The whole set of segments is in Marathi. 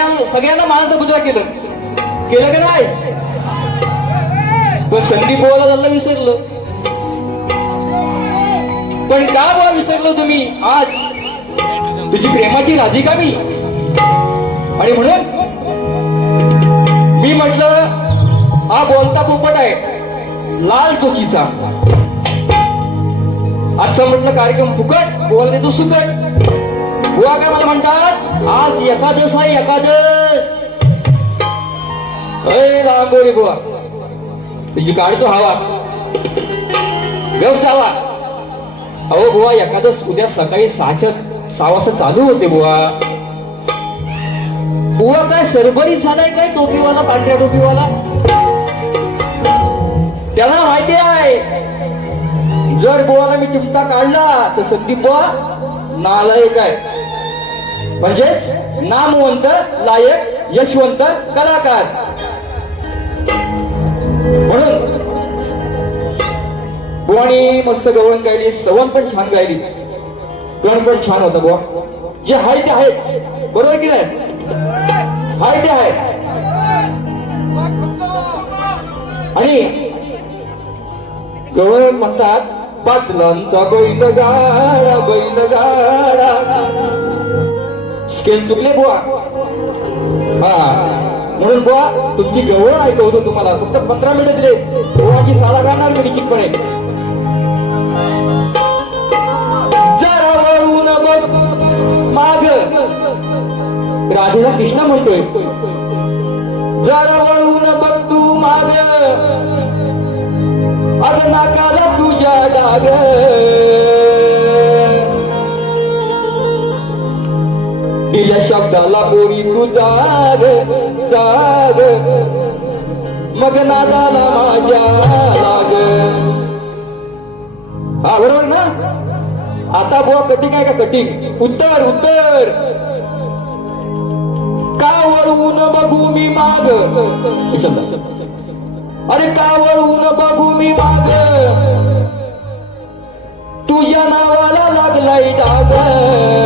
सगळ्यांना सगळ्यांना मानाचा मुजरा केलं. केलं का नाही? पण संदीप बोला झालं विसरलं. पण का बुवा विसरलो तुम्ही? आज. तुझी प्रेमाची राधिका मी? आणि म्हणून मी म्हटलं हा बोलता पोपट आहे. लाल चोचीचा. आजचा म्हटलं कार्यक्रम फुकट बोल देतो सुकट. बुवा काय मला म्हणतात? आज एकादश आहे एकादश. अय लांबोरी बुवा. तुझी काढतो हवा. गप जावा अहो बुवा एकादश उद्या सकाळी सहाच्या सहा वाजता चालू होते बुवा. बुवा काय सरबरीत झालाय काय टोपीवाला पांढऱ्या टोपीवाला? त्याला माहिती आहे. जर बुवाला मी चिमटा काढला तर संदीप बुवा नालायक आहे. म्हणजेच नामवंत लायक यशवंत कलाकार. म्हणून बुवाणी मस्त गवळण गायली सवण पण छान गायली. गण पण छान होता बुवा. जे आहे ते आहेत. बरोबर की नाही? आहे ते आहे आणि गवळण म्हणतात पाटलांचा बैल गाडा बैल गाडा स्केल चुकले बुवा. हा. म्हणून बुवा तुमची गवळ ऐकवतो तुम्हाला. फक्त पंधरा मिनिट दिले. बुवाची साला काढणार मी निश्चितपणे. जरा वळून बघ. माग. राधेला कृष्ण म्हणतोय. जरा वळून बघ तू माग. अग नाकाला तुझ्या डाग. दिल्या शब्दाला बोरी तू जाग जाग. मग नादाला माझ्या लाग. हा बरोबर ना? आता बुवा कटिंग आहे का कटिंग? उत्तर उत्तर. का वळून बघू मी माग. अरे का वळून बघू मी माग. तुझ्या नावाला लागलाय डाग.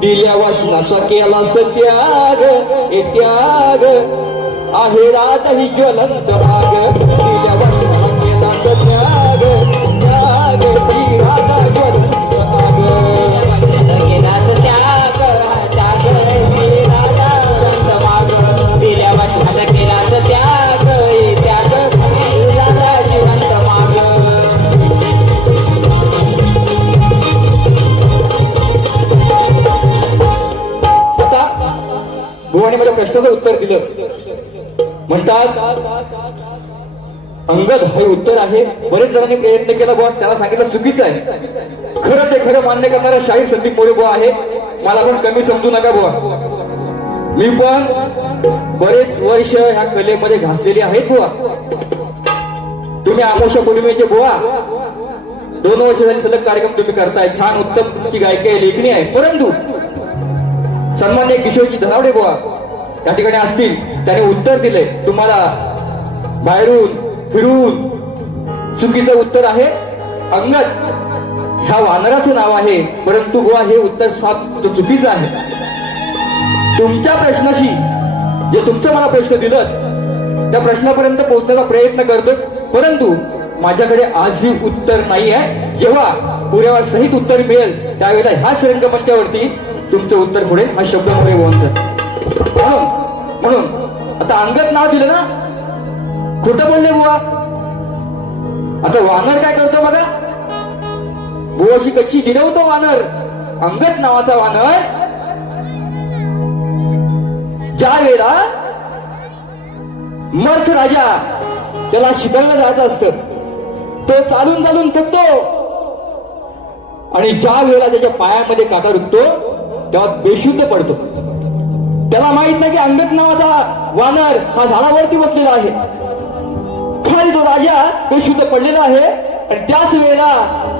दिल्या वासनाचा केला सत्याग ए त्याग. आहे रात ही ज्वलंत भाग. दिल्या वासनाचा केला सत्याग त्याग. ही राधा ज्वलंत भाग. बुवाने माझ्या प्रश्नाचं उत्तर दिलं. म्हणतात अंगद हे उत्तर आहे. बरेच जणांनी प्रयत्न केला बुवा त्याला सांगितलं चुकीचं आहे. खरं ते खरं मान्य करणारा शाहीर संदीप मोरे बुवा आहे मला पण कमी समजू नका बुवा. मी पण बरेच वर्ष ह्या कलेमध्ये घासलेली आहेत बुवा. तुम्ही आमोशा पौर्णिमेचे बुवा. दोन वर्ष झाली सलग कार्यक्रम तुम्ही करताय. छान उत्तमची गायकी आहे लेखणी आहे. परंतु सन्मान्य किशोरजी धनावडे बुवा या ठिकाणी असतील त्याने उत्तर दिले. तुम्हाला बाहेरून फिरून चुकीचं उत्तर आहे? अंगद ह्या वानराचं नाव आहे परंतु गोवा हे उत्तर साफ चुकीचं आहे. तुमच्या प्रश्नाशी जे तुमचं मला प्रश्न दिलं त्या प्रश्नापर्यंत पोहोचण्याचा प्रयत्न करतो परंतु माझ्याकडे आजही उत्तर नाही आहे जेव्हा पुरेवा सहित उत्तर मिळेल त्यावेळेला ह्याच रंगमंचावरती तुमचं उत्तर पुढे हा शब्द पुरे होऊन जातो म्हणून म्हणून. आता अंगत नाव दिलं ना? खोटं बोलले बुवा. आता वानर काय करतो बघा? बुवाशी कशी गिरवतो वानर. अंगत नावाचा वानर. ज्या वेळेला मर्थ राजा त्याला शिकायला जायचं असतं तो चालून चालून थकतो. आणि ज्या वेळेला त्याच्या पायामध्ये काटा रुकतो तेव्हा बेशुद्ध पडतो. त्याला माहीत नाही की अंगद नावाचा वानर हा झाडावरती बसलेला आहे. खाली तो राजा बेशुद्ध पडलेला आहे आणि त्याच वेळेला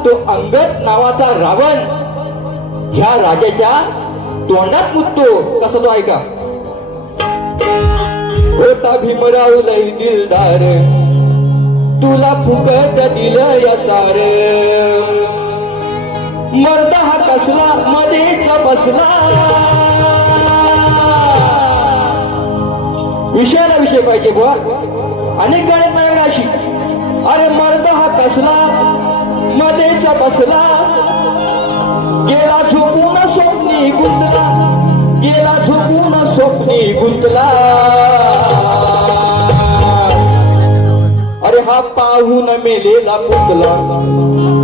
तो अंगद नावाचा रावण ह्या राजाच्या तोंडात मुततो. कसा तो ऐका? होता भीमराव लय दिलदार तुला फुकट दिलं या सार मर्द हा कसला मध्येच बसला. विषयाला विषय पाहिजे बुवा. अनेक गाणे माझ्याकडे अशी. अरे मर्द हा कसला? मध्येचा बसला. गेला झोपून स्वप्नी गुंतला. गेला झोपून स्वप्नी गुंतला. अरे हा पाहून मेलेला पुतला.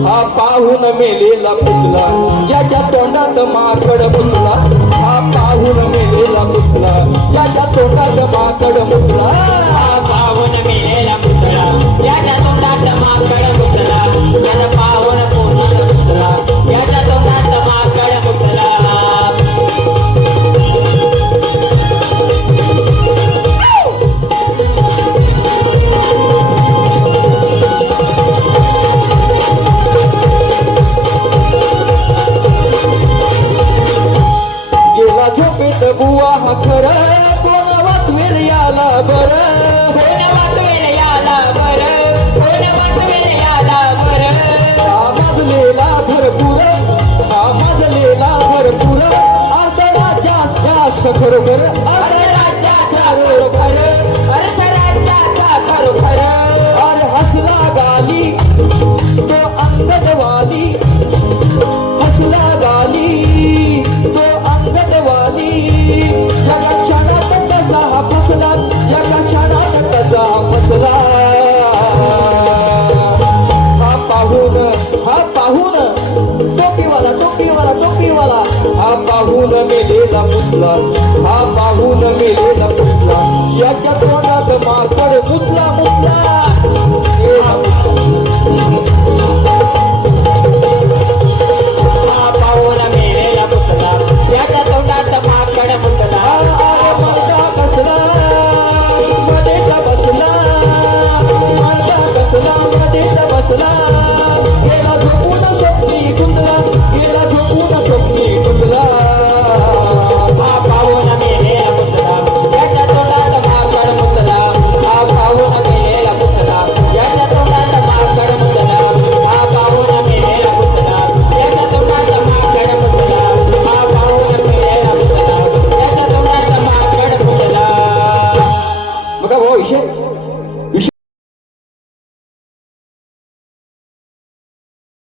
हा पाहून मेलेला पुतला. याच्या तोंडात माकड मुतला पाहून मेलेला पुतळा. याच्या तोंडात माकड मुतळा. हा मेलेला पुतळा. टोपीवाला टोपीवाला हा पाहून मेलेला पुतला हा पाहून मेलेला पुतला. याच्या तोंडात माकड मुतला मुतला